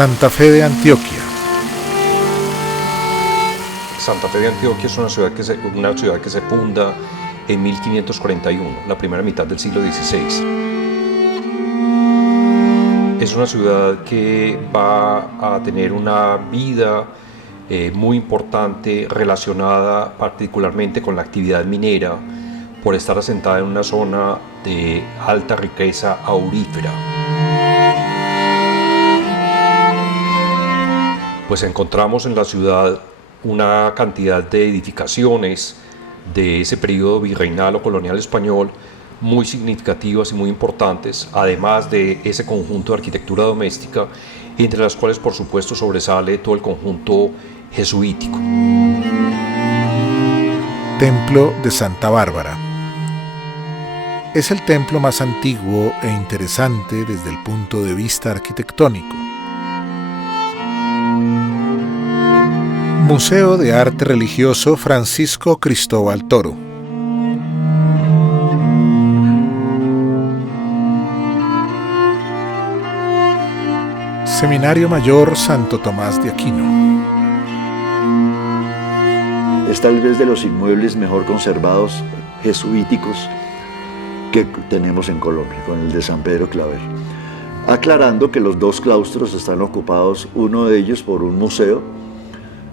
Santa Fe de Antioquia. Santa Fe de Antioquia es una ciudad que se funda en 1541, la primera mitad del siglo XVI. Es una ciudad que va a tener una vida muy importante relacionada particularmente con la actividad minera, por estar asentada en una zona de alta riqueza aurífera. Pues encontramos en la ciudad una cantidad de edificaciones de ese periodo virreinal o colonial español muy significativas y muy importantes, además de ese conjunto de arquitectura doméstica, entre las cuales por supuesto sobresale todo el conjunto jesuítico. Templo de Santa Bárbara. Es el templo más antiguo e interesante desde el punto de vista arquitectónico. Museo de Arte Religioso Francisco Cristóbal Toro. Seminario Mayor Santo Tomás de Aquino. Es tal vez de los inmuebles mejor conservados jesuíticos que tenemos en Colombia, con el de San Pedro Claver. Aclarando que los dos claustros están ocupados, uno de ellos por un museo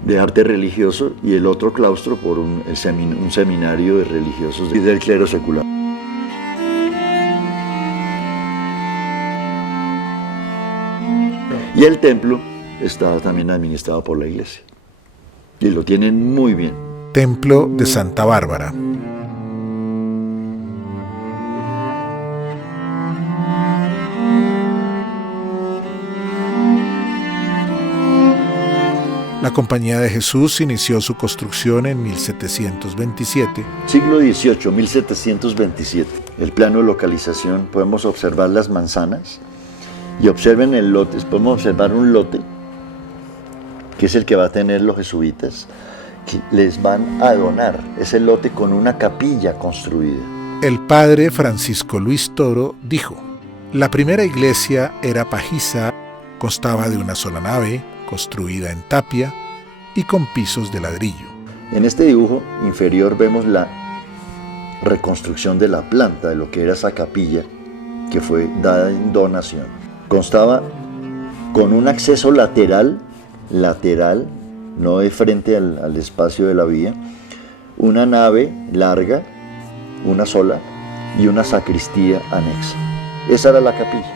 de arte religioso y el otro claustro por un seminario de religiosos y del clero secular. Y el templo está también administrado por la iglesia y lo tienen muy bien. Templo de Santa Bárbara. La Compañía de Jesús inició su construcción en 1727. Siglo XVIII, 1727. El plano de localización, podemos observar las manzanas y observen el lote, podemos observar un lote que es el que va a tener los jesuitas, que les van a donar ese lote con una capilla construida. El padre Francisco Luis Toro dijo: la primera iglesia era pajiza, constaba de una sola nave, construida en tapia y con pisos de ladrillo. En este dibujo inferior vemos la reconstrucción de la planta de lo que era esa capilla que fue dada en donación. Constaba con un acceso lateral, no de frente al espacio de la vía, una nave larga, una sola, y una sacristía anexa. Esa era la capilla.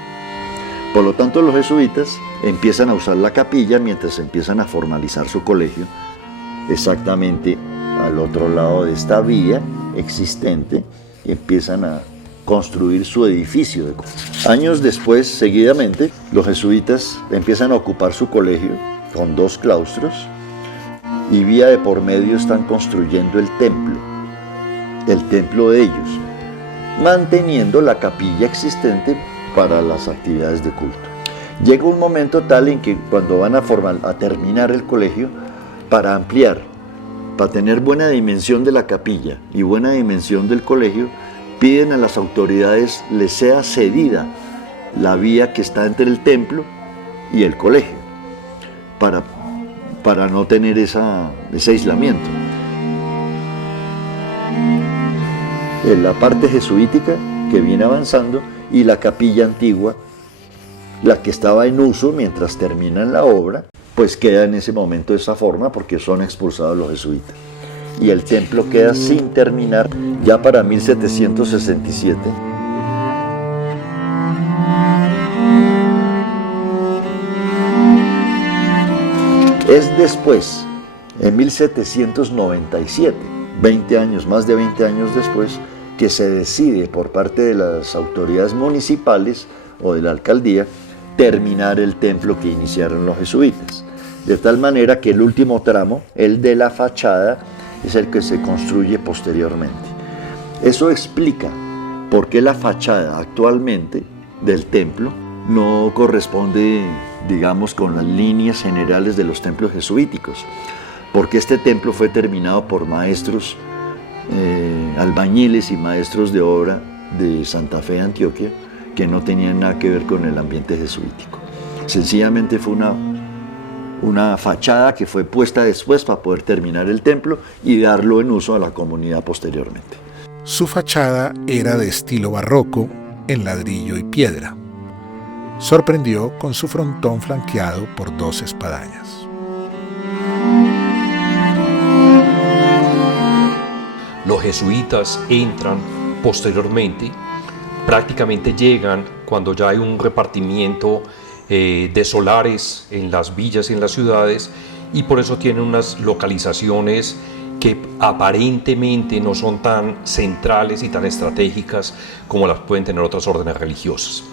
Por lo tanto, los jesuitas empiezan a usar la capilla mientras empiezan a formalizar su colegio, exactamente al otro lado de esta vía existente, y empiezan a construir su edificio. Años después, seguidamente, los jesuitas empiezan a ocupar su colegio con dos claustros y vía de por medio están construyendo el templo de ellos, manteniendo la capilla existente para las actividades de culto. Llega un momento tal en que cuando van a terminar el colegio, para ampliar, para tener buena dimensión de la capilla y buena dimensión del colegio, piden a las autoridades les sea cedida la vía que está entre el templo y el colegio, para no tener ese aislamiento. En la parte jesuítica que viene avanzando y la capilla antigua, la que estaba en uso mientras terminan la obra, pues queda en ese momento de esa forma porque son expulsados los jesuitas. Y el templo queda sin terminar ya para 1767. Es después, en 1797, 20 años, más de 20 años después, que se decide por parte de las autoridades municipales o de la alcaldía terminar el templo que iniciaron los jesuitas. De tal manera que el último tramo, el de la fachada, es el que se construye posteriormente. Eso explica por qué la fachada actualmente del templo no corresponde, digamos, con las líneas generales de los templos jesuíticos, porque este templo fue terminado por maestros albañiles y maestros de obra de Santa Fe de Antioquia que no tenían nada que ver con el ambiente jesuítico. Sencillamente fue una fachada que fue puesta después para poder terminar el templo y darlo en uso a la comunidad posteriormente. Su fachada era de estilo barroco, en ladrillo y piedra. Sorprendió con su frontón flanqueado por 2 espadañas. Los jesuitas entran posteriormente, prácticamente llegan cuando ya hay un repartimiento de solares en las villas y en las ciudades, y por eso tienen unas localizaciones que aparentemente no son tan centrales y tan estratégicas como las pueden tener otras órdenes religiosas.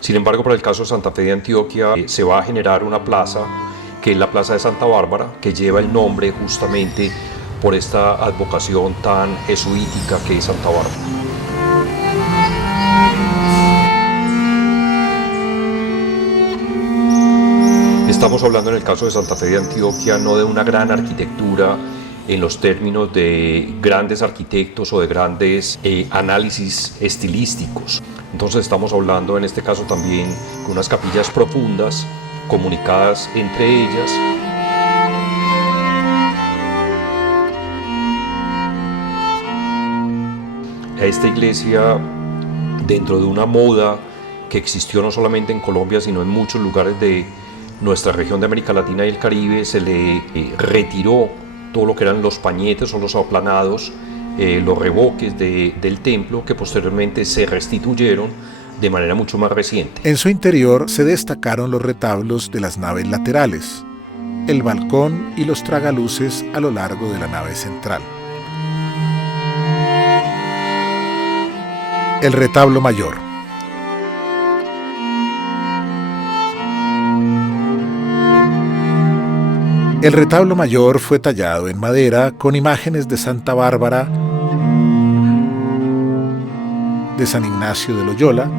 Sin embargo, para el caso de Santa Fe de Antioquia, se va a generar una plaza, que es la Plaza de Santa Bárbara, que lleva el nombre justamente por esta advocación tan jesuítica que es Santa Bárbara. Estamos hablando en el caso de Santa Fe de Antioquia no de una gran arquitectura en los términos de grandes arquitectos o de grandes análisis estilísticos. Entonces estamos hablando en este caso también de unas capillas profundas, comunicadas entre ellas. A esta iglesia, dentro de una moda que existió no solamente en Colombia, sino en muchos lugares de nuestra región de América Latina y el Caribe, se le retiró todo lo que eran los pañetes o los aplanados, los revoques del templo, que posteriormente se restituyeron de manera mucho más reciente. En su interior se destacaron los retablos de las naves laterales, el balcón y los tragaluces a lo largo de la nave central. El retablo mayor. El retablo mayor fue tallado en madera con imágenes de Santa Bárbara, de San Ignacio de Loyola,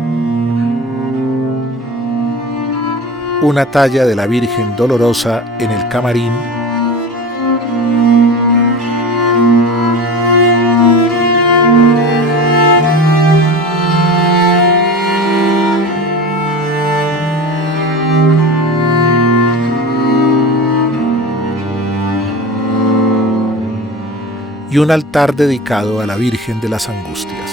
una talla de la Virgen Dolorosa en el camarín, y un altar dedicado a la Virgen de las Angustias.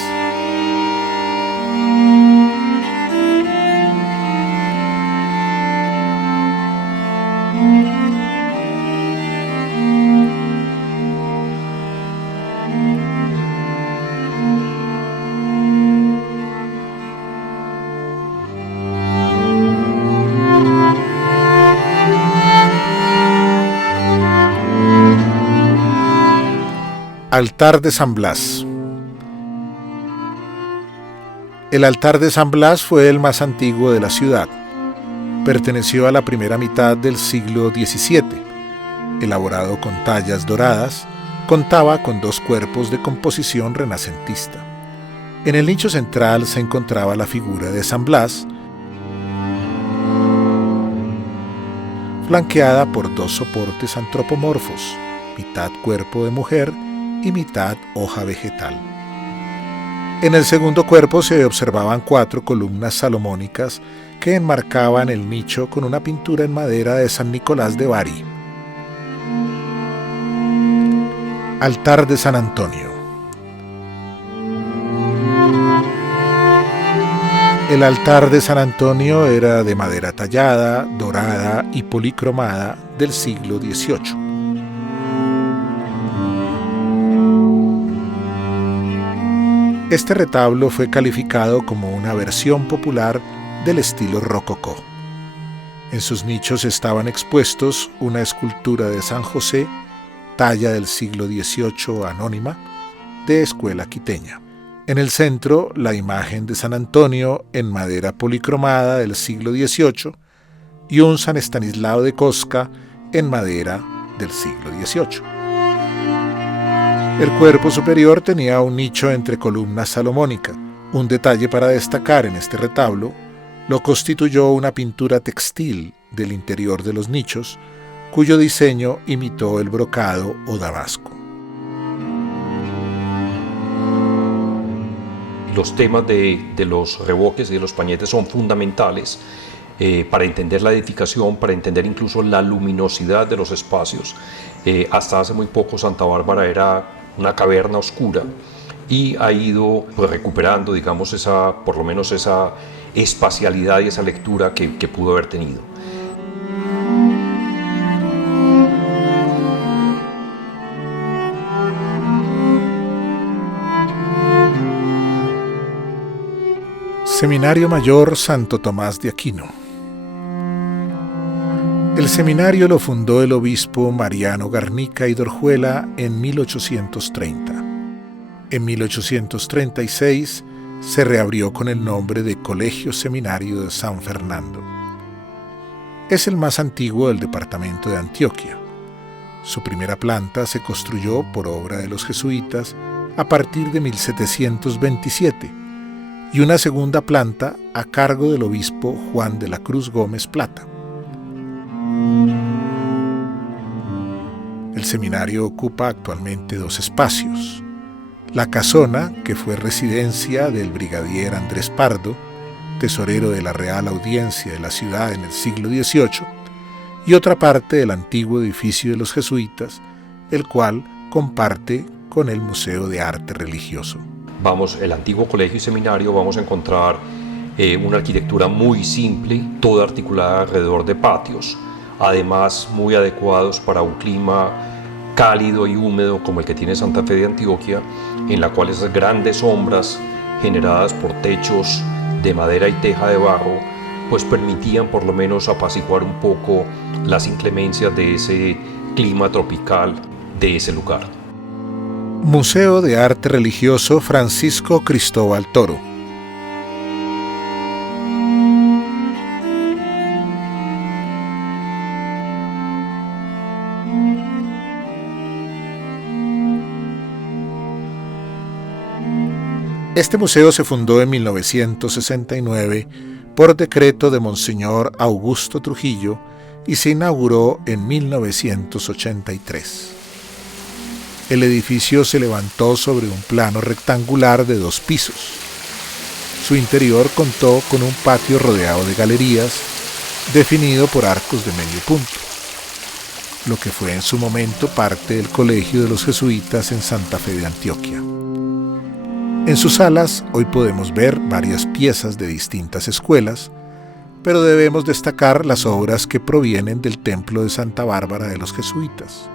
Altar de San Blas. El altar de San Blas fue el más antiguo de la ciudad. Perteneció a la primera mitad del siglo XVII. Elaborado con tallas doradas, contaba con 2 cuerpos de composición renacentista. En el nicho central se encontraba la figura de San Blas, flanqueada por 2 soportes antropomorfos, mitad cuerpo de mujer y mitad hoja vegetal. En el segundo cuerpo se observaban 4 columnas salomónicas que enmarcaban el nicho con una pintura en madera de San Nicolás de Bari. Altar de San Antonio. El altar de San Antonio era de madera tallada, dorada y policromada del siglo XVIII. Este retablo fue calificado como una versión popular del estilo rococó. En sus nichos estaban expuestos una escultura de San José, talla del siglo XVIII anónima, de escuela quiteña. En el centro, la imagen de San Antonio en madera policromada del siglo XVIII y un San Estanislao de Cosca en madera del siglo XVIII. El cuerpo superior tenía un nicho entre columnas salomónicas. Un detalle para destacar en este retablo lo constituyó una pintura textil del interior de los nichos, cuyo diseño imitó el brocado o damasco. Los temas de los revoques y de los pañetes son fundamentales para entender la edificación, para entender incluso la luminosidad de los espacios. Hasta hace muy poco Santa Bárbara era una caverna oscura y ha ido pues, recuperando, digamos, por lo menos esa espacialidad y esa lectura que pudo haber tenido. Seminario Mayor Santo Tomás de Aquino. El seminario lo fundó el obispo Mariano Garnica y Dorjuela en 1830. En 1836 se reabrió con el nombre de Colegio Seminario de San Fernando. Es el más antiguo del departamento de Antioquia. Su primera planta se construyó por obra de los jesuitas a partir de 1727 y una segunda planta a cargo del obispo Juan de la Cruz Gómez Plata. El seminario ocupa actualmente 2 espacios: la casona, que fue residencia del brigadier Andrés Pardo, tesorero de la Real Audiencia de la ciudad en el siglo XVIII, y otra parte del antiguo edificio de los jesuitas, el cual comparte con el Museo de Arte Religioso. El antiguo colegio y seminario, vamos a encontrar una arquitectura muy simple, toda articulada alrededor de patios, además muy adecuados para un clima cálido y húmedo como el que tiene Santa Fe de Antioquia, en la cual esas grandes sombras generadas por techos de madera y teja de barro pues permitían por lo menos apaciguar un poco las inclemencias de ese clima tropical de ese lugar. Museo de Arte Religioso Francisco Cristóbal Toro. Este museo se fundó en 1969 por decreto de Monseñor Augusto Trujillo y se inauguró en 1983. El edificio se levantó sobre un plano rectangular de 2 pisos. Su interior contó con un patio rodeado de galerías, definido por arcos de medio punto, lo que fue en su momento parte del Colegio de los Jesuitas en Santa Fe de Antioquia. En sus salas hoy podemos ver varias piezas de distintas escuelas, pero debemos destacar las obras que provienen del templo de Santa Bárbara de los Jesuitas.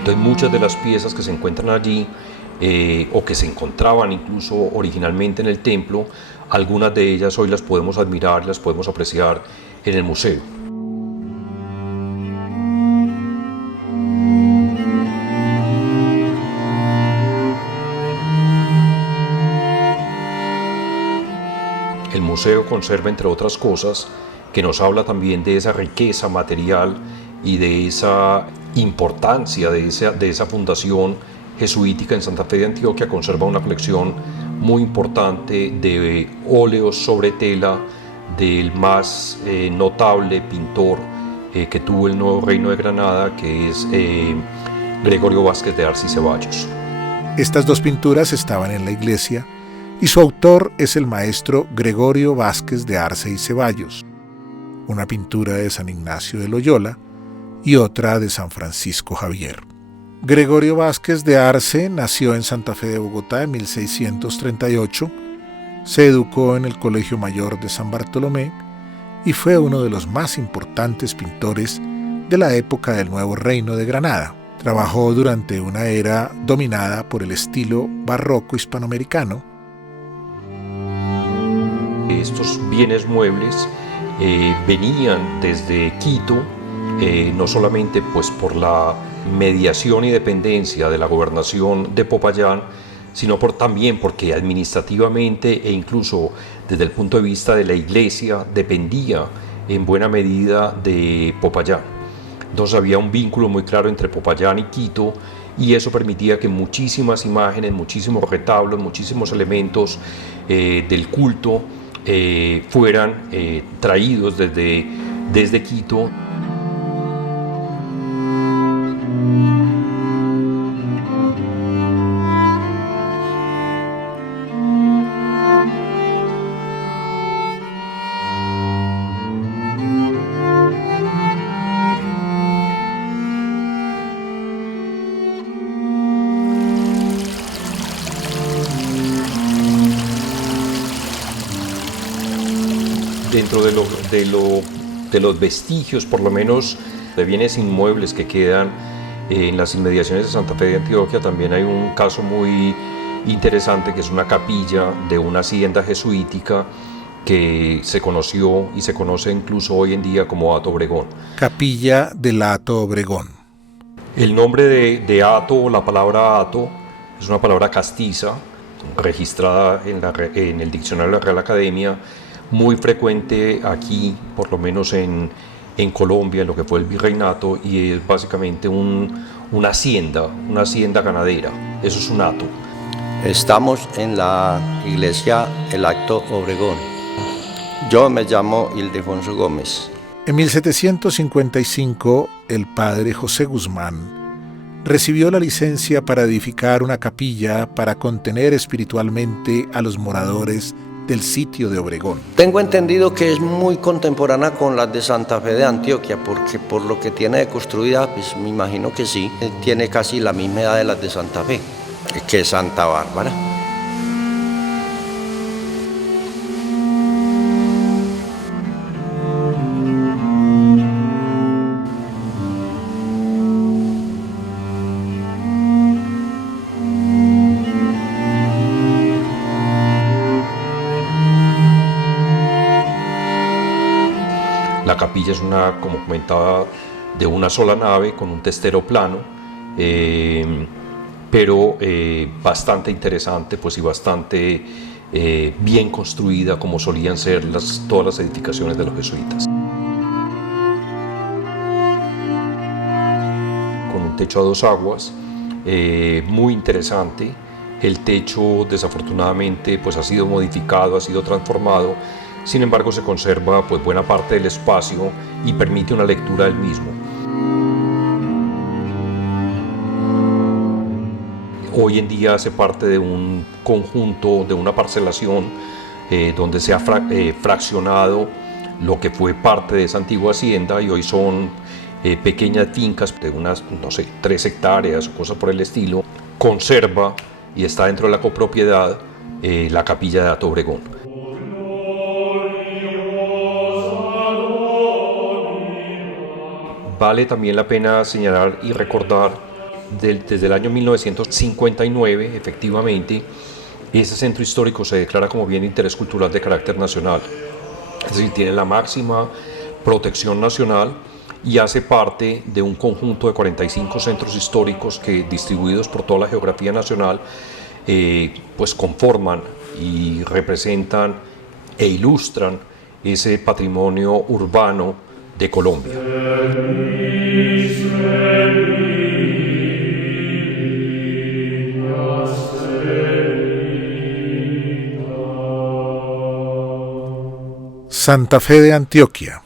Entonces muchas de las piezas que se encuentran allí o que se encontraban incluso originalmente en el templo, algunas de ellas hoy las podemos admirar, las podemos apreciar en el museo. El museo conserva, entre otras cosas, que nos habla también de esa riqueza material y de esa importancia de esa fundación jesuítica en Santa Fe de Antioquia. Conserva una colección muy importante de óleos sobre tela del más notable pintor que tuvo el Nuevo Reino de Granada, que es Gregorio Vázquez de Arce y Ceballos. Estas 2 pinturas estaban en la iglesia y su autor es el maestro Gregorio Vázquez de Arce y Ceballos, una pintura de San Ignacio de Loyola y otra de San Francisco Javier. Gregorio Vázquez de Arce nació en Santa Fe de Bogotá en 1638, se educó en el Colegio Mayor de San Bartolomé y fue uno de los más importantes pintores de la época del Nuevo Reino de Granada. Trabajó durante una era dominada por el estilo barroco hispanoamericano. Estos bienes muebles venían desde Quito, no solamente pues por la mediación y dependencia de la gobernación de Popayán, sino también porque administrativamente e incluso desde el punto de vista de la iglesia dependía en buena medida de Popayán. Entonces había un vínculo muy claro entre Popayán y Quito, y eso permitía que muchísimas imágenes, muchísimos retablos, muchísimos elementos del culto fueran traídos desde Quito. dentro de los vestigios, por lo menos de bienes inmuebles que quedan en las inmediaciones de Santa Fe de Antioquia, también hay un caso muy interesante que es una capilla de una hacienda jesuítica que se conoció y se conoce incluso hoy en día como Hato Obregón. Capilla del Hato Obregón. El nombre de Hato, la palabra Hato, es una palabra castiza, registrada en el diccionario de la Real Academia, muy frecuente aquí, por lo menos en Colombia, en lo que fue el virreinato, y es básicamente una hacienda ganadera. Eso es un hato. Estamos en la iglesia El Hato Obregón. Yo me llamo Ildefonso Gómez. En 1755, el padre José Guzmán recibió la licencia para edificar una capilla para contener espiritualmente a los moradores del sitio de Obregón. Tengo entendido que es muy contemporánea con las de Santa Fe de Antioquia, porque por lo que tiene de construida, pues me imagino que sí, tiene casi la misma edad de las de Santa Fe, que es Santa Bárbara. La capilla es como comentaba, de una sola nave con un testero plano, pero bastante interesante, pues, y bastante bien construida, como solían ser todas las edificaciones de los jesuitas. Con un techo a dos aguas, muy interesante. El techo, desafortunadamente, pues, ha sido modificado, ha sido transformado. Sin embargo, se conserva, pues, buena parte del espacio y permite una lectura del mismo. Hoy en día hace parte de un conjunto, de una parcelación donde se ha fraccionado lo que fue parte de esa antigua hacienda, y hoy son pequeñas fincas de unas, 3 hectáreas o cosas por el estilo. Conserva y está dentro de la copropiedad la capilla de Hato Obregón. Vale también la pena señalar y recordar desde el año 1959, efectivamente, ese centro histórico se declara como bien de interés cultural de carácter nacional. Es decir, tiene la máxima protección nacional y hace parte de un conjunto de 45 centros históricos que, distribuidos por toda la geografía nacional, pues conforman y representan e ilustran ese patrimonio urbano de Colombia. Santa Fe de Antioquia.